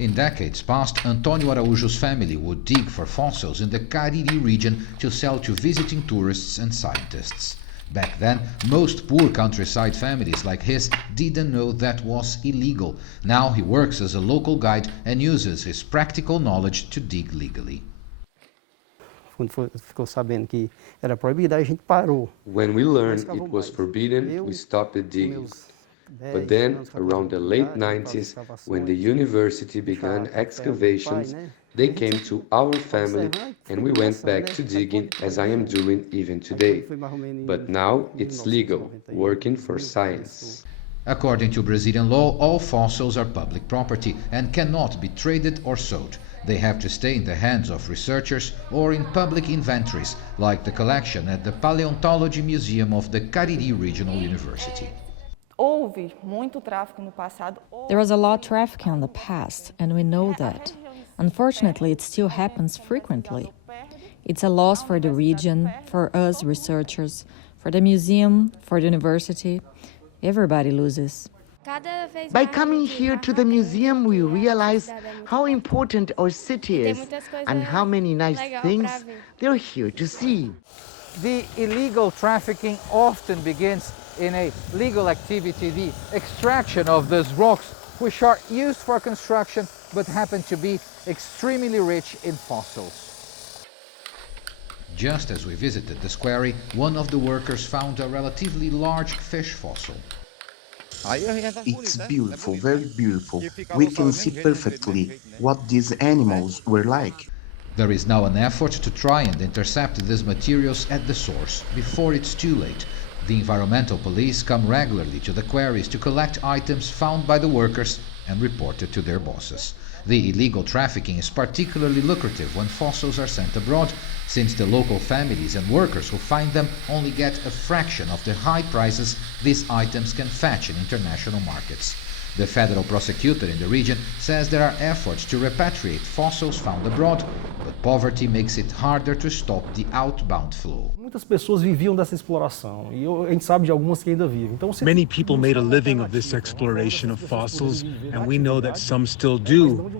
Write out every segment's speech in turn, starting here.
In decades past, Antônio Araújo's family would dig for fossils in the Cariri region to sell to visiting tourists and scientists. Back then, most poor countryside families like his didn't know that was illegal. Now he works as a local guide and uses his practical knowledge to dig legally. Ficou sabendo que era proibido, aí a gente parou. When we learned it was forbidden, we stopped digging. But then, around the late 90s, when the university began excavations, they came to our family and we went back to digging as I am doing even today. But now it's legal, working for science. According to Brazilian law, all fossils are public property and cannot be traded or sold. They have to stay in the hands of researchers or in public inventories, like the collection at the Paleontology Museum of the Cariri Regional University. There was a lot of trafficking in the past, and we know that. Unfortunately, it still happens frequently. It's a loss for the region, for us researchers, for the museum, for the university. Everybody loses. By coming here to the museum, we realize how important our city is and how many nice things there are here to see. The illegal trafficking often begins in a legal activity, the extraction of those rocks, which are used for construction but happen to be extremely rich in fossils. Just as we visited this quarry, one of the workers found a relatively large fish fossil. It's beautiful, very beautiful. We can see perfectly what these animals were like. There is now an effort to try and intercept these materials at the source, before it's too late. The environmental police come regularly to the quarries to collect items found by the workers and report it to their bosses. The illegal trafficking is particularly lucrative when fossils are sent abroad, since the local families and workers who find them only get a fraction of the high prices these items can fetch in international markets. The federal prosecutor in the region says there are efforts to repatriate fossils found abroad, but poverty makes it harder to stop the outbound flow. Muitas pessoas viviam dessa exploração e a gente sabe de algumas que ainda vivem. Many people made a living of this exploration of fossils, and we know that some still do.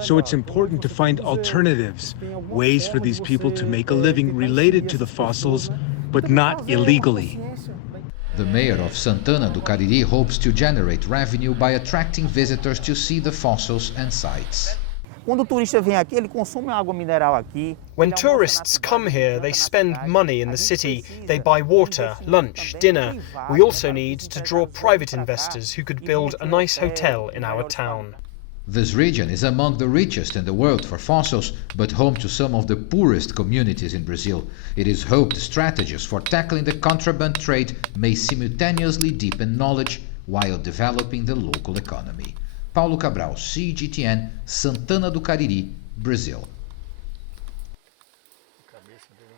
So it's important to find alternatives, ways for these people to make a living related to the fossils, but not illegally. The mayor of Santana do Cariri hopes to generate revenue by attracting visitors to see the fossils and sites. Quando o turista vem aqui, ele consome água mineral aqui. When tourists come here, they spend money in the city. They buy water, lunch, dinner. We also need to draw private investors who could build a nice hotel in our town. This region is among the richest in the world for fossils, but home to some of the poorest communities in Brazil. It is hoped strategies for tackling the contraband trade may simultaneously deepen knowledge while developing the local economy. Paulo Cabral, CGTN, Santana do Cariri, Brazil.